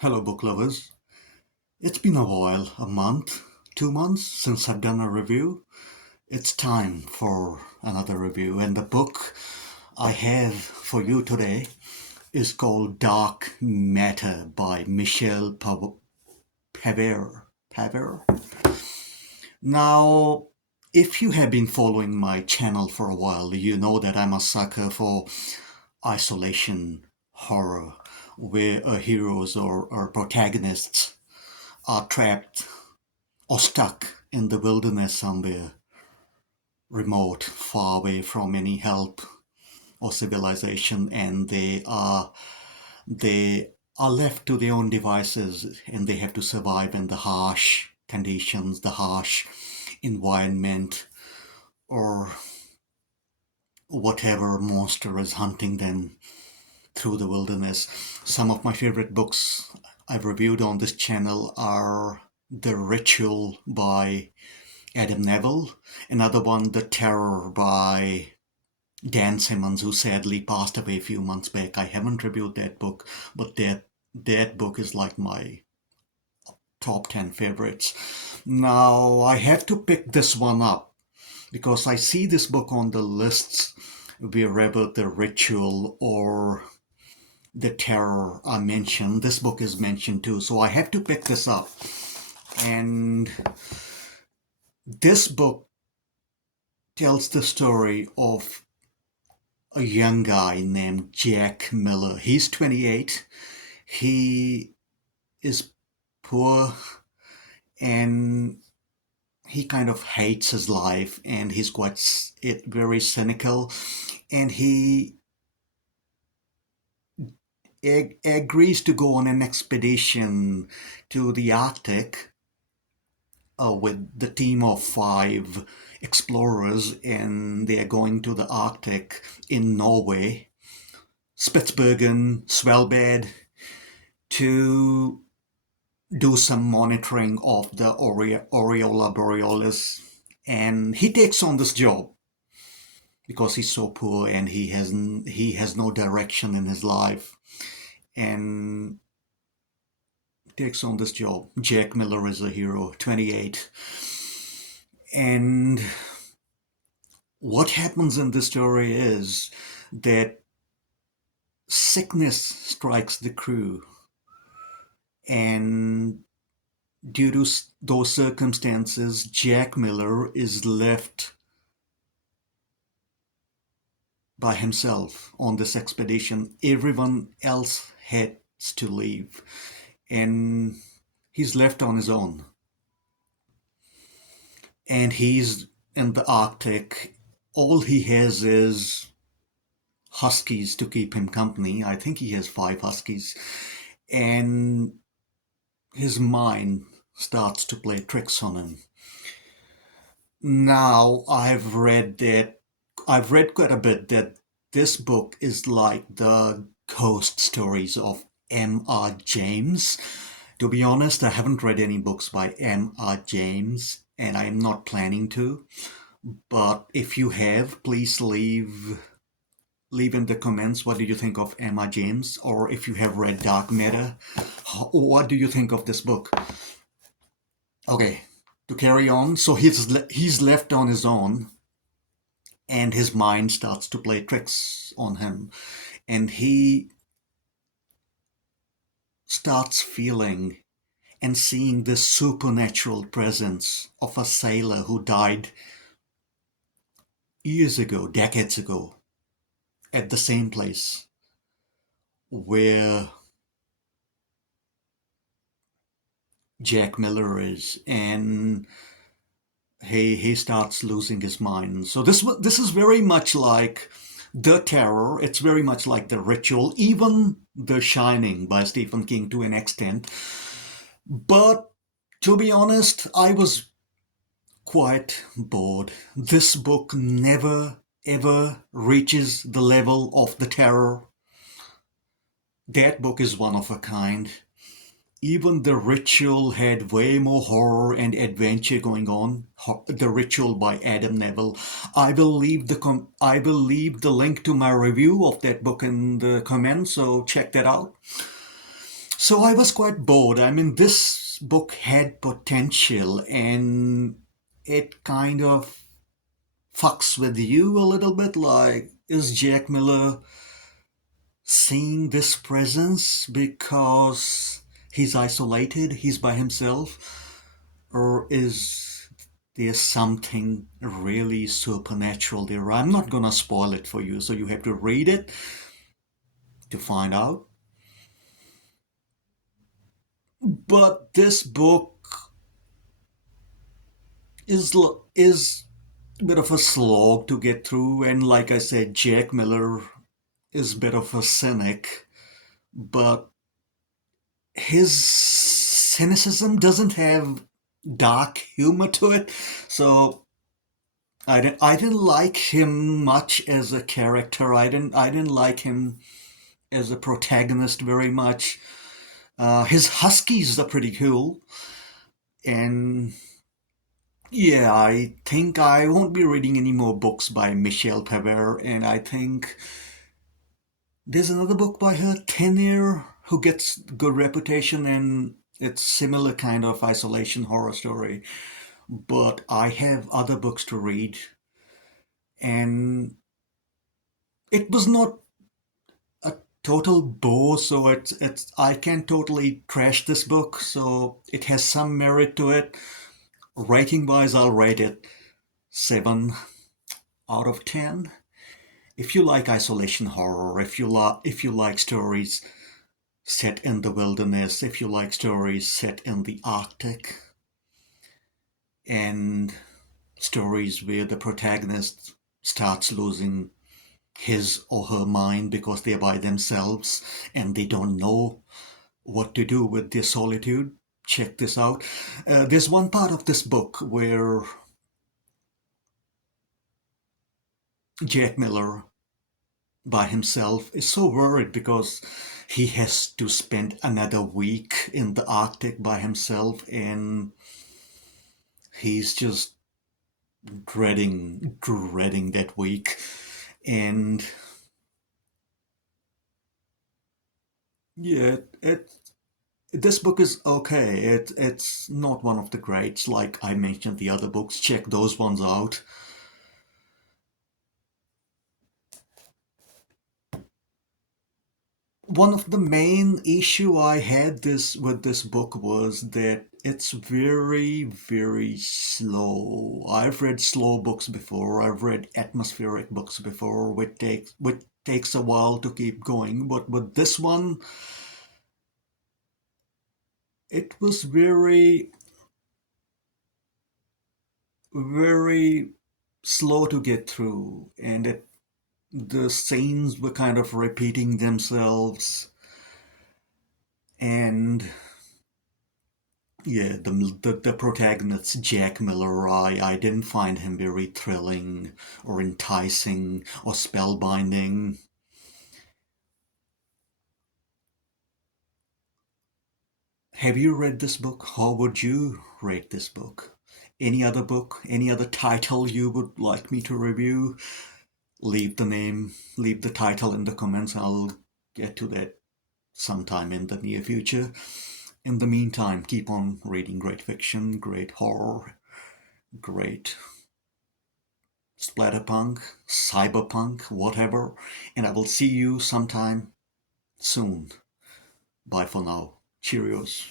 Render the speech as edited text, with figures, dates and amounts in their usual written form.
Hello, book lovers. It's been a while, a month, 2 months since I've done a review. It's time for another review, and the book I have for you today is called Dark Matter by Paver. Paver. Now, if you have been following my channel for a while, you know that I'm a sucker for isolation horror, where heroes or protagonists are trapped or stuck in the wilderness somewhere, remote, far away from any help or civilization, and they are left to their own devices, and they have to survive in the harsh conditions, the harsh environment, or whatever monster is hunting them through the wilderness. Some of my favorite books I've reviewed on this channel are The Ritual by Adam Neville. Another one, The Terror by Dan Simmons, who sadly passed away a few months back. I haven't reviewed that book, but that book is like my top 10 favorites. Now, I have to pick this one up because I see this book on the lists wherever The Ritual or The Terror are mentioned. This book is mentioned too, so I have to pick this up. And this book tells the story of a young guy named Jack Miller. He's 28. He is poor, and he kind of hates his life, and he's quite very cynical, and he agrees to go on an expedition to the Arctic with the team of 5 explorers, and they are going to the Arctic in Norway, Spitsbergen, Svalbard, to do some monitoring of the Aureola Borealis. And he takes on this job because he's so poor and he has no direction in his life, and takes on this job. Jack Miller is a hero, 28. And what happens in this story is that sickness strikes the crew, and due to those circumstances, Jack Miller is left by himself on this expedition. Everyone else had to leave, and he's left on his own. And he's in the Arctic. All he has is huskies to keep him company. I think he has 5 huskies. And his mind starts to play tricks on him. Now, I've read quite a bit that this book is like the ghost stories of M.R. James. To be honest, I haven't read any books by M.R. James, and I'm not planning to. But if you have, please leave in the comments what do you think of M.R. James, or if you have read Dark Matter, what do you think of this book? Okay, to carry on. So he's left on his own, and his mind starts to play tricks on him, and he starts feeling and seeing this supernatural presence of a sailor who died years ago, decades ago, at the same place where Jack Miller is, and he starts losing his mind. So this is very much like The Terror. It's very much like The Ritual, even The Shining by Stephen King to an extent. But to be honest, I was quite bored. This book never ever reaches the level of The Terror. That book is one of a kind. Even The Ritual had way more horror and adventure going on. The Ritual by Adam Neville. I will leave the link to my review of that book in the comments, so check that out. So I was quite bored. I mean, this book had potential and it kind of fucks with you a little bit. Like, is Jack Miller seeing this presence because he's isolated, he's by himself? Or is there something really supernatural there? I'm not gonna spoil it for you, so you have to read it to find out. But this book is a bit of a slog to get through, and like I said, Jack Miller is a bit of a cynic, but his cynicism doesn't have dark humor to it, so I didn't like him much as a character. I didn't like him as a protagonist very much. His huskies are pretty cool, and yeah, I think I won't be reading any more books by Michelle Paver, and I think there's another book by her, Tenir, who gets good reputation, and it's similar kind of isolation horror story. But I have other books to read, and it was not a total bore, so it's I can totally trash this book, so it has some merit to it. Rating wise, I'll rate it 7 out of 10. If you like isolation horror, if you like stories set in the wilderness, if you like stories set in the Arctic, and stories where the protagonist starts losing his or her mind because they're by themselves and they don't know what to do with their solitude, check this out. There's one part of this book where Jack Miller by himself is so worried because he has to spend another week in the Arctic by himself, and he's just dreading that week. And yeah, this book is okay. It's not one of the greats like I mentioned the other books. Check those ones out. One of the main issue I had this with this book was that it's very slow. I've read slow books before. I've read atmospheric books before, which takes a while to keep going. But with this one, it was very slow to get through, and the scenes were kind of repeating themselves, and yeah, the protagonist, Jack Miller, I didn't find him very thrilling or enticing or spellbinding. Have you read this book? How would you rate this book? Any other book? Any other title you would like me to review? Leave the title in the comments. I'll get to that sometime in the near future. In the meantime, keep on reading great fiction, great horror, great splatterpunk, cyberpunk, whatever, and I will see you sometime soon. Bye for now. Cheerios.